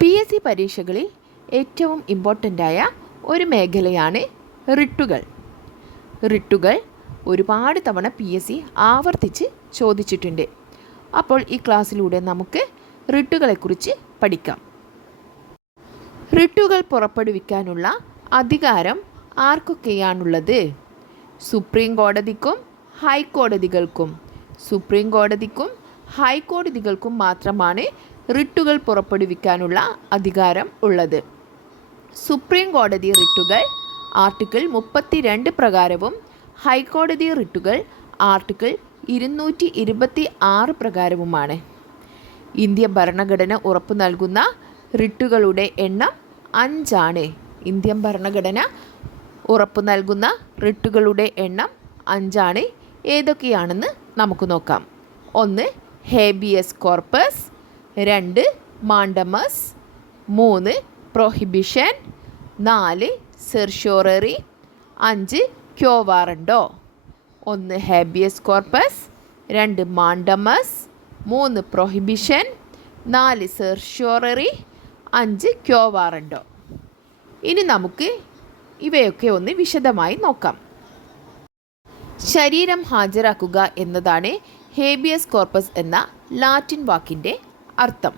PSC പരീക്ഷകളിൽ ഏറ്റവും ഇമ്പോർട്ടൻ്റായ ഒരു മേഖലയാണ് റിട്ടുകൾ. റിട്ടുകൾ ഒരുപാട് തവണ PSC ആവർത്തിച്ച് ചോദിച്ചിട്ടുണ്ട്. അപ്പോൾ ഈ ക്ലാസ്സിലൂടെ നമുക്ക് റിട്ടുകളെക്കുറിച്ച് പഠിക്കാം. റിട്ടുകൾ പുറപ്പെടുവിക്കാനുള്ള അധികാരം ആർക്കൊക്കെയാണുള്ളത്? സുപ്രീം കോടതിക്കും ഹൈക്കോടതികൾക്കും. സുപ്രീം കോടതിക്കും ഹൈക്കോടതികൾക്കും മാത്രമാണ് റിട്ടുകൾ പുറപ്പെടുവിക്കാനുള്ള അധികാരം ഉള്ളത്. സുപ്രീം കോടതി റിട്ടുകൾ ആർട്ടിക്കിൾ 32 പ്രകാരവും ഹൈക്കോടതി റിട്ടുകൾ ആർട്ടിക്കിൾ 226 പ്രകാരവുമാണ്. ഇന്ത്യൻ ഭരണഘടന ഉറപ്പു നൽകുന്ന റിട്ടുകളുടെ എണ്ണം 5 ആണ്. ഇന്ത്യൻ ഭരണഘടന ഉറപ്പു നൽകുന്ന റിട്ടുകളുടെ എണ്ണം 5 ആണ്. ഏതൊക്കെയാണെന്ന് നമുക്ക് നോക്കാം. 1 habeas corpus, 2 mandamus, 3 prohibition, 4 certiorari, 5 quo warranto. 1 habeas corpus, 2 mandamus, 3 prohibition, 4 certiorari, 5 quo warranto. ഇനി നമുക്ക് ഇവയൊക്കെ ഒന്ന് വിശദമായി നോക്കാം. ശരീരം ഹാജരാക്കുക എന്നതാണ് ഹേബിയസ് കോർപ്പസ് എന്ന ലാറ്റിൻ വാക്കിൻ്റെ അർത്ഥം.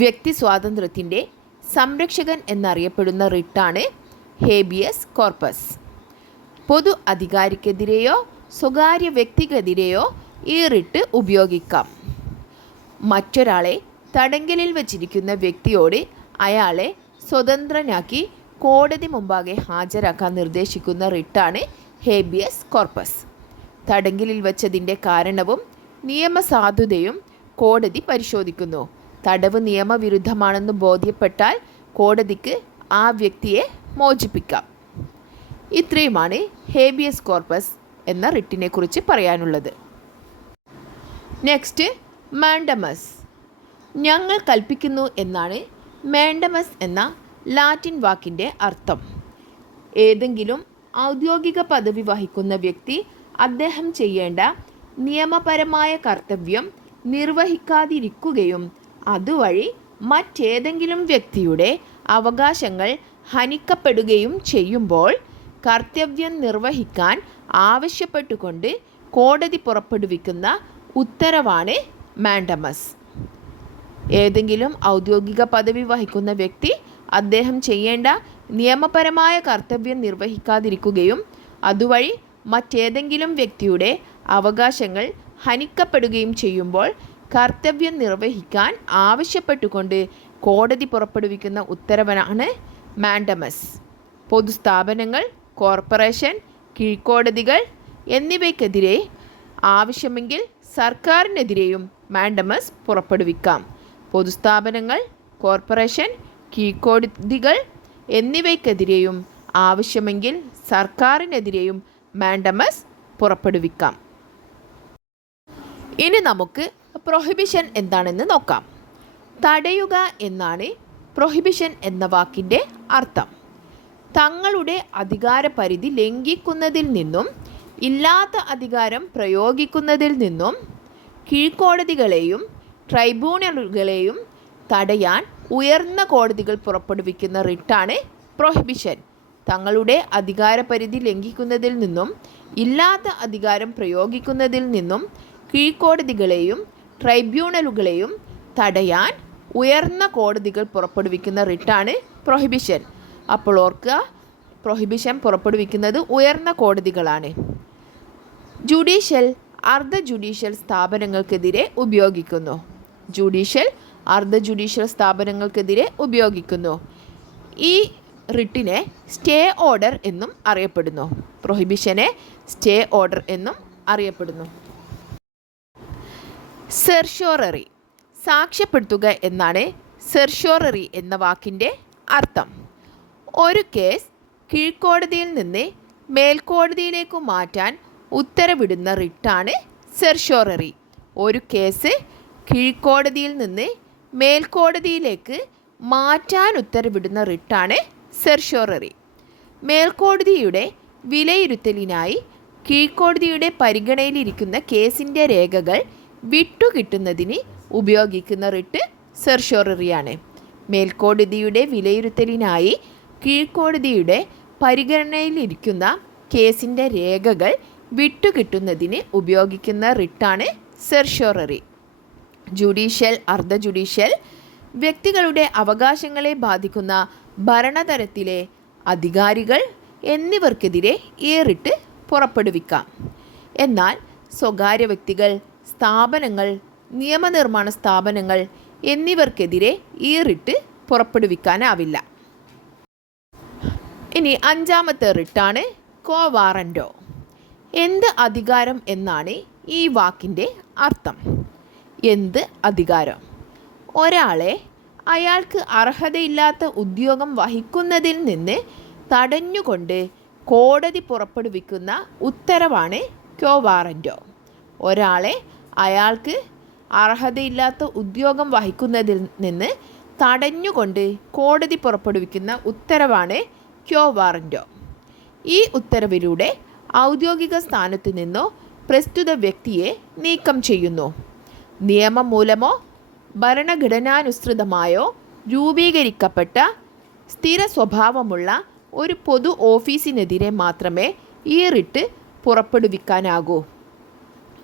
വ്യക്തി സ്വാതന്ത്ര്യത്തിൻ്റെ സംരക്ഷകൻ എന്നറിയപ്പെടുന്ന റിട്ടാണ് ഹേബിയസ് കോർപ്പസ്. പൊതു അധികാരിക്കെതിരെയോ സ്വകാര്യ വ്യക്തിക്കെതിരെയോ ഈ റിട്ട് ഉപയോഗിക്കാം. മറ്റൊരാളെ തടങ്കലിൽ വച്ചിരിക്കുന്ന വ്യക്തിയോട് അയാളെ സ്വതന്ത്രനാക്കി കോടതി മുമ്പാകെ ഹാജരാക്കാൻ നിർദ്ദേശിക്കുന്ന റിട്ടാണ് ഹേബിയസ് കോർപ്പസ്. തടങ്കലിൽ വച്ചതിൻ്റെ കാരണവും നിയമസാധുതയും കോടതി പരിശോധിക്കുന്നു. തടവ് നിയമവിരുദ്ധമാണെന്ന് ബോധ്യപ്പെട്ടാൽ കോടതിക്ക് ആ വ്യക്തിയെ മോചിപ്പിക്കാം. ഇത്രയുമാണ് ഹേബിയസ് കോർപ്പസ് എന്ന റിട്ടിനെ കുറിച്ച് പറയാനുള്ളത്. Next mandamus. ഞങ്ങൾ കൽപ്പിക്കുന്നു എന്നാണ് മാൻഡമസ് എന്ന ലാറ്റിൻ വാക്കിൻ്റെ അർത്ഥം. ഏതെങ്കിലും ഔദ്യോഗിക പദവി വഹിക്കുന്ന വ്യക്തി അദ്ദേഹം ചെയ്യേണ്ട നിയമപരമായ കർത്തവ്യം നിർവഹിക്കാതിരിക്കുകയും അതുവഴി മറ്റേതെങ്കിലും വ്യക്തിയുടെ അവകാശങ്ങൾ ഹനിക്കപ്പെടുകയും ചെയ്യുമ്പോൾ കർത്തവ്യം നിർവഹിക്കാൻ ആവശ്യപ്പെട്ടുകൊണ്ട് കോടതി പുറപ്പെടുവിക്കുന്ന ഉത്തരവാണ് മാൻഡമസ്. ഏതെങ്കിലും ഔദ്യോഗിക പദവി വഹിക്കുന്ന വ്യക്തി അദ്ദേഹം ചെയ്യേണ്ട നിയമപരമായ കർത്തവ്യം നിർവഹിക്കാതിരിക്കുകയും അതുവഴി മറ്റേതെങ്കിലും വ്യക്തിയുടെ അവകാശങ്ങൾ ഹനിക്കപ്പെടുകയും ചെയ്യുമ്പോൾ കർത്തവ്യം നിർവഹിക്കാൻ ആവശ്യപ്പെട്ടുകൊണ്ട് കോടതി പുറപ്പെടുവിക്കുന്ന ഉത്തരവാണ് മാൻഡമസ്. പൊതുസ്ഥാപനങ്ങൾ, കോർപ്പറേഷൻ, കീഴ്ക്കോടതികൾ എന്നിവയ്ക്കെതിരെ ആവശ്യമെങ്കിൽ സർക്കാരിനെതിരെയും മാൻഡമസ് പുറപ്പെടുവിക്കാം. പൊതുസ്ഥാപനങ്ങൾ, കോർപ്പറേഷൻ, കീഴ്ക്കോടതികൾ എന്നിവയ്ക്കെതിരെയും ആവശ്യമെങ്കിൽ സർക്കാരിനെതിരെയും മാൻഡമസ് പുറപ്പെടുവിക്കാം. ഇനി നമുക്ക് പ്രൊഹിബിഷൻ എന്താണെന്ന് നോക്കാം. തടയുക എന്നാണ് പ്രൊഹിബിഷൻ എന്ന വാക്കിൻ്റെ അർത്ഥം. തങ്ങളുടെ അധികാരപരിധി ലംഘിക്കുന്നതിൽ നിന്നും ഇല്ലാത്ത അധികാരം പ്രയോഗിക്കുന്നതിൽ നിന്നും കീഴ്ക്കോടതികളെയും ട്രൈബ്യൂണലുകളെയും തടയാൻ ഉയർന്ന കോടതികൾ പുറപ്പെടുവിക്കുന്ന റിട്ടാണ് പ്രൊഹിബിഷൻ. തങ്ങളുടെ അധികാരപരിധി ലംഘിക്കുന്നതിൽ നിന്നും ഇല്ലാത്ത അധികാരം പ്രയോഗിക്കുന്നതിൽ നിന്നും കീഴ്ക്കോടതികളെയും ട്രൈബ്യൂണലുകളെയും തടയാൻ ഉയർന്ന കോടതികൾ പുറപ്പെടുവിക്കുന്ന റിട്ടാണ് പ്രൊഹിബിഷൻ. അപ്പോൾ ഓർക്കുക, പ്രൊഹിബിഷൻ പുറപ്പെടുവിക്കുന്നത് ഉയർന്ന കോടതികളാണ്. ജുഡീഷ്യൽ, അർദ്ധ ജുഡീഷ്യൽ സ്ഥാപനങ്ങൾക്കെതിരെ ഉപയോഗിക്കുന്നു. ജുഡീഷ്യൽ, അർദ്ധ ജുഡീഷ്യൽ സ്ഥാപനങ്ങൾക്കെതിരെ ഉപയോഗിക്കുന്നു. ഈ റിട്ടിനെ സ്റ്റേ ഓർഡർ എന്നും അറിയപ്പെടുന്നു. പ്രൊഹിബിഷനെ സ്റ്റേ ഓർഡർ എന്നും അറിയപ്പെടുന്നു. സെർഷ്യോററി. സാക്ഷ്യപ്പെടുത്തുക എന്നാണ് സെർഷ്യോററി എന്ന വാക്കിൻ്റെ അർത്ഥം. ഒരു കേസ് കീഴ്ക്കോടതിയിൽ നിന്ന് മേൽക്കോടതിയിലേക്ക് മാറ്റാൻ ഉത്തരവിടുന്ന റിട്ടാണ് സെർഷ്യോററി. ഒരു കേസ് കീഴ്ക്കോടതിയിൽ നിന്ന് മേൽക്കോടതിയിലേക്ക് മാറ്റാൻ ഉത്തരവിടുന്ന റിട്ടാണ് സെർഷ്യോററി. മേൽക്കോടതിയുടെ വിലയിരുത്തലിനായി കീഴ്ക്കോടതിയുടെ പരിഗണനയിലിരിക്കുന്ന കേസിൻ്റെ രേഖകൾ വിട്ടുകിട്ടുന്നതിന് ഉപയോഗിക്കുന്ന റിട്ട് സെർഷ്യോറിയാണ്. മേൽക്കോടതിയുടെ വിലയിരുത്തലിനായി കീഴ്ക്കോടതിയുടെ പരിഗണനയിലിരിക്കുന്ന കേസിൻ്റെ രേഖകൾ വിട്ടുകിട്ടുന്നതിന് ഉപയോഗിക്കുന്ന റിട്ടാണ് സെർഷ്യോററി. ജുഡീഷ്യൽ, അർദ്ധ ജുഡീഷ്യൽ, വ്യക്തികളുടെ അവകാശങ്ങളെ ബാധിക്കുന്ന ഭരണതലത്തിലെ അധികാരികൾ എന്നിവർക്കെതിരെ ഈ റിട്ട് പുറപ്പെടുവിക്കാം. എന്നാൽ സ്വകാര്യ വ്യക്തികൾ, സ്ഥാപനങ്ങൾ, നിയമനിർമ്മാണ സ്ഥാപനങ്ങൾ എന്നിവർക്കെതിരെ ഈ റിട്ട് പുറപ്പെടുവിക്കാനാവില്ല. ഇനി അഞ്ചാമത്തെ റിട്ടാണ് ക്വോ വാറന്റോ. എന്ത് അധികാരം എന്നാണ് ഈ വാക്കിൻ്റെ അർത്ഥം? എന്ത് അധികാരം? ഒരാളെ അയാൾക്ക് അർഹതയില്ലാത്ത ഉദ്യോഗം വഹിക്കുന്നതിൽ നിന്ന് തടഞ്ഞുകൊണ്ട് കോടതി പുറപ്പെടുവിക്കുന്ന ഉത്തരവാണ് ക്വോ വാറന്റോ. ഒരാളെ അയാൾക്ക് അർഹതയില്ലാത്ത ഉദ്യോഗം വഹിക്കുന്നതിൽ നിന്ന് തടഞ്ഞുകൊണ്ട് കോടതി പുറപ്പെടുവിക്കുന്ന ഉത്തരവാണ് ക്വോ വാറന്റോ. ഈ ഉത്തരവിലൂടെ ഔദ്യോഗിക സ്ഥാനത്തു നിന്നോ പ്രസ്തുത വ്യക്തിയെ നീക്കം ചെയ്യുന്നു. നിയമം മൂലമോ ഭരണഘടനാനുസൃതമായോ രൂപീകരിക്കപ്പെട്ട സ്ഥിര സ്വഭാവമുള്ള ഒരു പൊതു ഓഫീസിനെതിരെ മാത്രമേ ഈ റിട്ട് പുറപ്പെടുവിക്കാനാകൂ.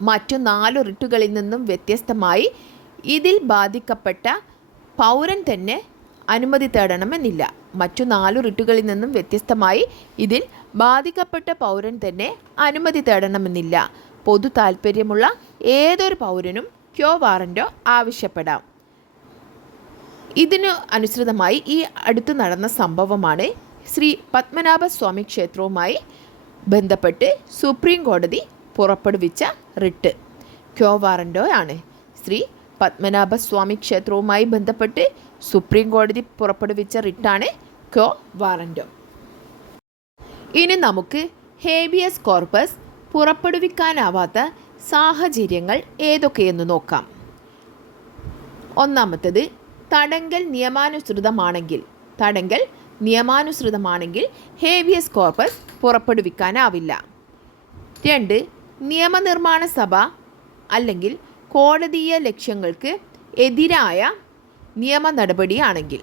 മറ്റു 4 റിട്ടുകളിൽ നിന്നും വ്യത്യസ്തമായി ഇതിൽ ബാധിക്കപ്പെട്ട പൗരൻ തന്നെ അനുമതി തേടണമെന്നില്ല. മറ്റു 4 റിട്ടുകളിൽ നിന്നും വ്യത്യസ്തമായി ഇതിൽ ബാധിക്കപ്പെട്ട പൗരൻ തന്നെ അനുമതി തേടണമെന്നില്ല. പൊതു താൽപ്പര്യമുള്ള ഏതൊരു പൗരനും ക്വോ വാറന്റോ ആവശ്യപ്പെടാം. ഇതിനു അനുസൃതമായി ഈ അടുത്ത് നടന്ന സംഭവമാണ് ശ്രീ പത്മനാഭസ്വാമി ക്ഷേത്രവുമായി ബന്ധപ്പെട്ട് സുപ്രീം കോടതി പുറപ്പെടുവിച്ച റിട്ട്. ക്വോ വാറന്റോ ആണ്. ശ്രീ പത്മനാഭസ്വാമി ക്ഷേത്രവുമായി ബന്ധപ്പെട്ട് സുപ്രീം കോടതി പുറപ്പെടുവിച്ച റിട്ടാണ് ക്വോ വാറന്റോ. ഇനി നമുക്ക് ഹേബിയസ് കോർപ്പസ് പുറപ്പെടുവിക്കാനാവാത്ത സാഹചര്യങ്ങൾ ഏതൊക്കെയെന്ന് നോക്കാം. ഒന്നാമത്തേത്, തടങ്കൽ നിയമാനുസൃതമാണെങ്കിൽ ഹേബിയസ് കോർപ്പസ് പുറപ്പെടുവിക്കാനാവില്ല. 2, നിയമനിർമ്മാണ സഭ അല്ലെങ്കിൽ കോടതീയ ലക്ഷ്യങ്ങൾക്ക് എതിരായ നിയമ നടപടിയാണെങ്കിൽ.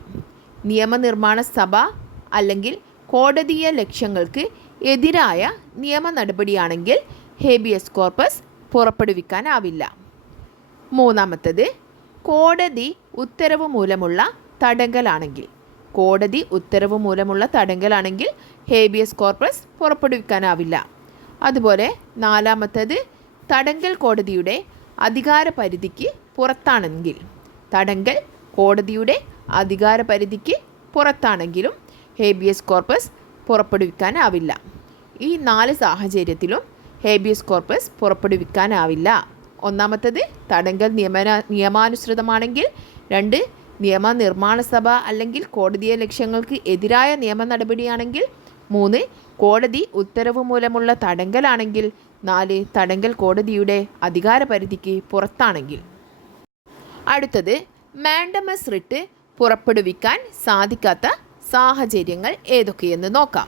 നിയമനിർമ്മാണ സഭ അല്ലെങ്കിൽ കോടതീയ ലക്ഷ്യങ്ങൾക്ക് എതിരായ നിയമ നടപടിയാണെങ്കിൽ ഹേബിയസ് കോർപ്പസ് പുറപ്പെടുവിക്കാനാവില്ല. മൂന്നാമത്തേത്, കോടതി ഉത്തരവ് മൂലമുള്ള തടങ്കലാണെങ്കിൽ ഹേബിയസ് കോർപ്പസ് പുറപ്പെടുവിക്കാനാവില്ല. അതുപോലെ 4, തടങ്കൽ കോടതിയുടെ അധികാര പരിധിക്ക് പുറത്താണെങ്കിലും ഹേബിയസ് കോർപ്പസ് പുറപ്പെടുവിക്കാനാവില്ല. ഈ 4 സാഹചര്യത്തിലും ഹേബിയസ് കോർപ്പസ് പുറപ്പെടുവിക്കാനാവില്ല. ഒന്നാമത്തേത്, തടങ്കൽ നിയമാനുസൃതമാണെങ്കിൽ. 2, നിയമനിർമ്മാണ സഭ അല്ലെങ്കിൽ കോടതിയെ ലക്ഷ്യങ്ങൾക്ക് എതിരായ നിയമ നടപടിയാണെങ്കിൽ. 3, കോടതി ഉത്തരവ് മൂലമുള്ള തടങ്കലാണെങ്കിൽ. 4, തടങ്കൽ കോടതിയുടെ അധികാര പരിധിക്ക് പുറത്താണെങ്കിൽ. അടുത്തത്, മാൻഡമസ് റിട്ട് പുറപ്പെടുവിക്കാൻ സാധിക്കാത്ത സാഹചര്യങ്ങൾ ഏതൊക്കെയെന്ന് നോക്കാം.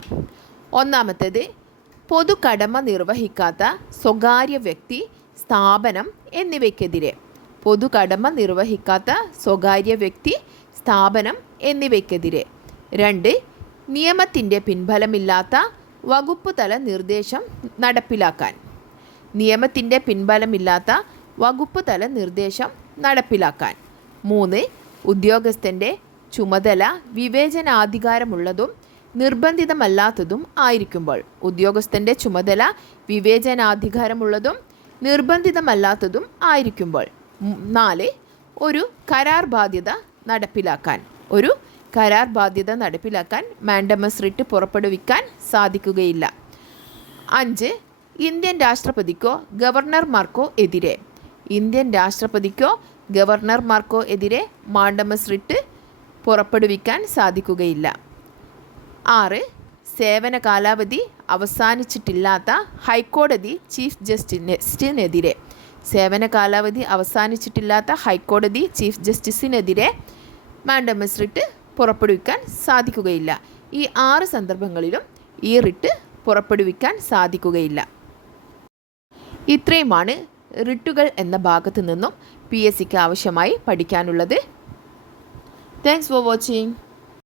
ഒന്നാമത്തേത്, പൊതുകടമ നിർവഹിക്കാത്ത സ്വകാര്യ വ്യക്തി, സ്ഥാപനം എന്നിവയ്ക്കെതിരെ. 2, നിയമത്തിൻ്റെ പിൻബലമില്ലാത്ത വകുപ്പ് തല നിർദ്ദേശം നടപ്പിലാക്കാൻ. 3, ഉദ്യോഗസ്ഥൻ്റെ ചുമതല വിവേചനാധികാരമുള്ളതും നിർബന്ധിതമല്ലാത്തതും ആയിരിക്കുമ്പോൾ. 4, ഒരു കരാർ ബാധ്യത നടപ്പിലാക്കാൻ മാൻഡമസ് റിട്ട് പുറപ്പെടുവിക്കാൻ സാധിക്കുകയില്ല. 5, ഇന്ത്യൻ രാഷ്ട്രപതിക്കോ ഗവർണർമാർക്കോ എതിരെ മാൻഡമസ് റിട്ട് പുറപ്പെടുവിക്കാൻ സാധിക്കുകയില്ല. 6, സേവന കാലാവധി അവസാനിച്ചിട്ടില്ലാത്ത ഹൈക്കോടതി ചീഫ് ജസ്റ്റിസിനെതിരെ മാൻഡമസ് റിട്ട് പുറപ്പെടുവിക്കാൻ സാധിക്കുകയില്ല. ഈ 6 സന്ദർഭങ്ങളിലും ഈ റിട്ട് പുറപ്പെടുവിക്കാൻ സാധിക്കുകയില്ല. ഇത്രയുമാണ് റിട്ടുകൾ എന്ന ഭാഗത്തു നിന്നും PSCക്ക് ആവശ്യമായി പഠിക്കാനുള്ളത്. Thanks for watching.